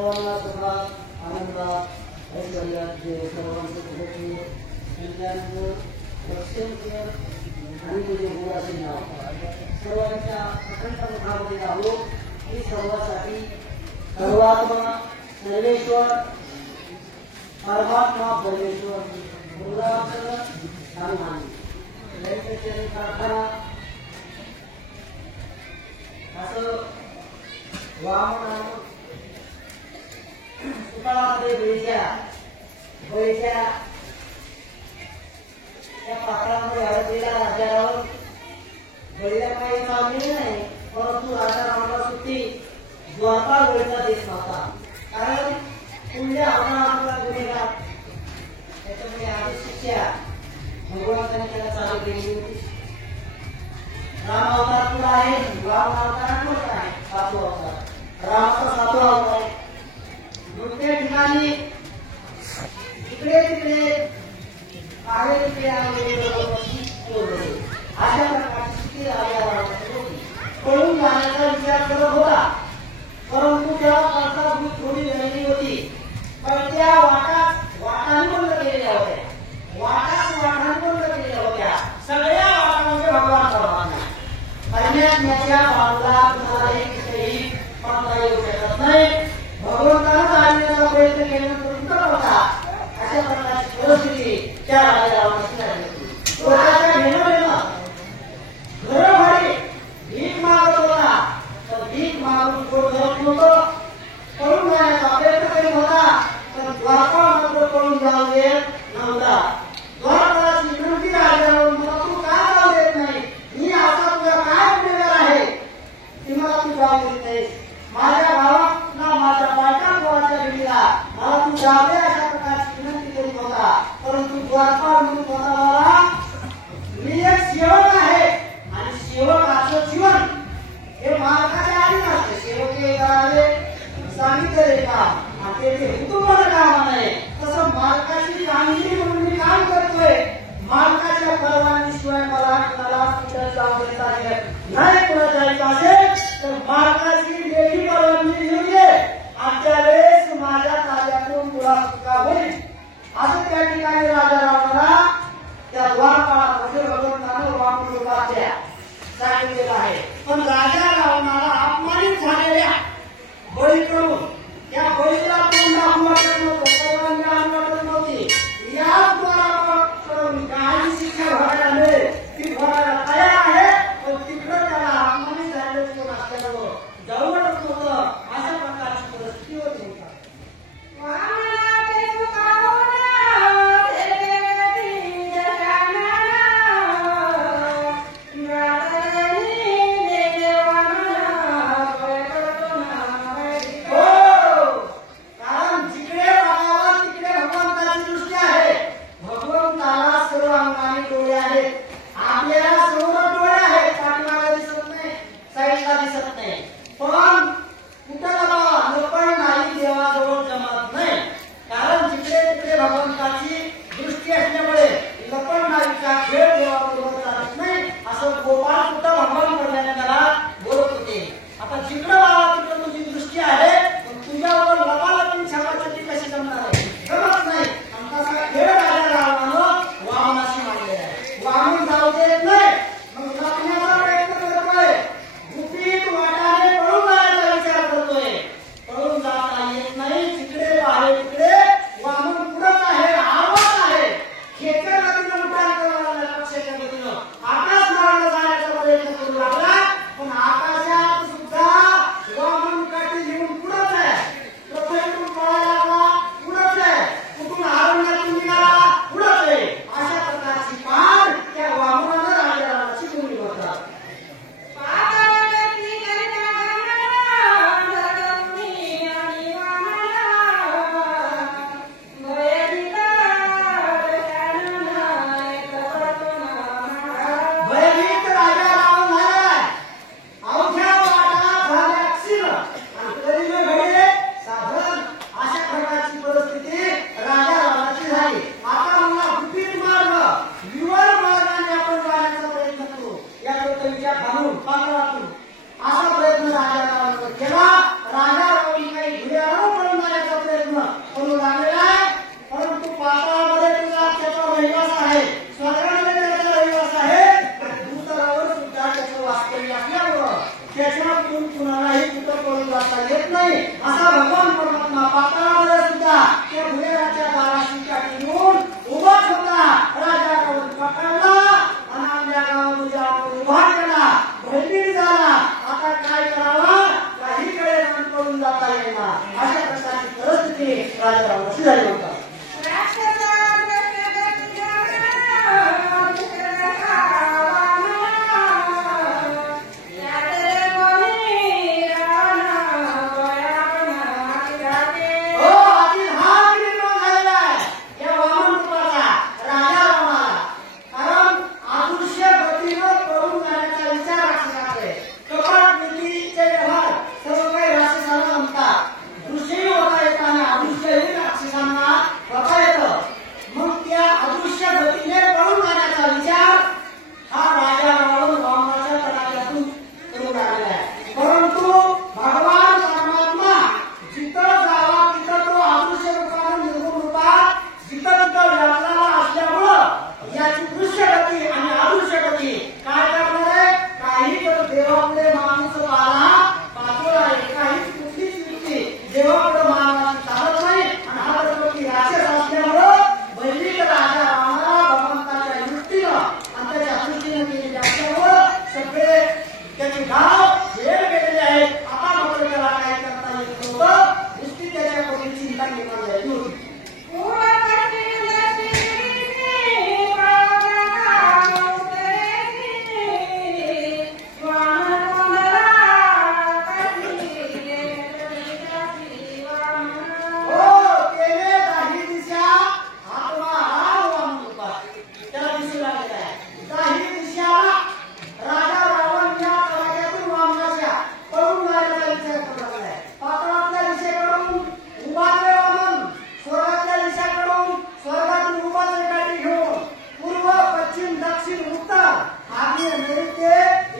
सर्वांना सुखात आनंदात ऐश्वर्यात जे सर्वांचं कुठे त्यांचं लक्षण आणि तुझे गुरु असे नाव सर्वांच्या अखंड मुखामध्ये राहू ही सर्वांसाठी सर्वात्मा सर्वेश्वर परमात्मा परमेश्वर गुरुराचं हनुमानी लैंगिक प्रार्थना असं वामन सुकाळामध्ये बळीच्या त्या पात्रामध्ये अडकलेल्या राजावर बळीला काही मागणी नाही परंतु राजा रामाला सुट्टी द्वारपाल बळीचा देश नव्हता कारण पुण्य आपला गुन्हेगार त्याच्यामुळे आधी शिक्षा भगवंताने त्याला चालू केली होती राम अवतार पुढे आहे राम अवतार मोठा आहे 7 अवतार रामाचा 7 अवतार आहे दुसऱ्या ठिकाणी इकडे तिकडे आहे तिकडे अशा प्रकारची स्थिती होती पळून जाण्याचा विचार करत होता परंतु तेव्हा त्यांचा भूत थोडी वेगळी होती पण त्या वाटांनी बंद केलेल्या होत्या वाटांनी बंद केलेल्या होत्या सगळ्या वाटांमध्ये भगवान परमात्मा अन्याच्या बाजूला कुणाला एकही पडता येऊ शकत नाही भगवंतानं जाणण्याचा प्रयत्न केल्यानंतर होता अशा प्रकारची परिस्थिती त्या राजाला झाली होती लोकांच्या घेणं घरोघरी भीक मागत होता तर भीक मागून तो घरत नव्हतं पळून जाण्याचा प्रयत्न करीत होता तर द्वारका मात्र पळून जाऊ देत नव्हता द्वारकाची विनंती राजावर मला तू का जाऊ देत नाही मी आता तुझा काय गुन्हेगार आहे की मला तू जाऊ देत नाही माझ्या भावाला माझ्या बायका गोळाच्या घडीला मला तू जाऊ दे अशा प्रकारची विनंती करीत होता परंतु द्वारका म्हणून होता मी एक सेवक आहे आणि सेवकाचं जीवन हे मालकाच्या आधी नसते सेवक हे करावे सांगितले काम आणि ते कुटुंबाला काम नाही तसं मालकाची कामगिरी म्हणून मी काम करतोय मालकाच्या परवानगीशिवाय मला कुणाला कुठं जाऊ देता येत नाही कुठं जायचं असेल तर मालकाची लेखी परवानगी घेऊन ये आजच्या वेळेस माझ्या ताब्यातून तुला सुटका होईल असं त्या ठिकाणी राजा रावणाला त्या द्वारपालामध्ये भगवंतानं वामनरूपातल्या सांगितलेलं आहे पण राजा रावणाला अपमानित झालेल्या बळीकडून त्या बळीला तोंड दाखवू वाटत नव्हतं परवानगी वाटत नव्हती या द्वाराकडून काही शिक्षा भरायला मिळेल ती भरायला तयार आहे पण तिकडं त्याला अपमानित झालेलं असल्यामुळं जाऊ वाटत नव्हतं अशा प्रकारची परिस्थिती होती मिळणार अशा प्रकारची परिस्थिती राजा रावणाची झाली होती.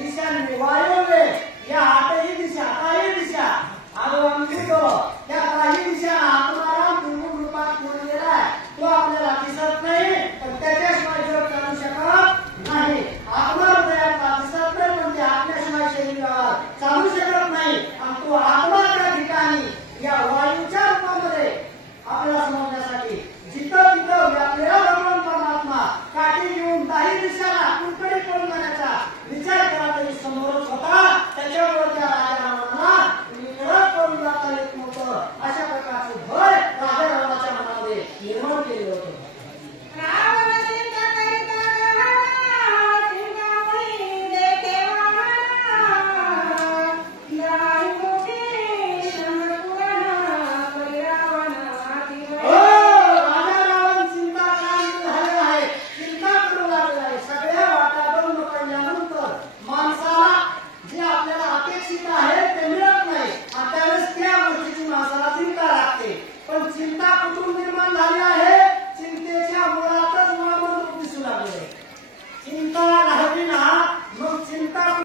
ईशान्य वायव्य या आठही दिशा काही दिशा आलो आम्ही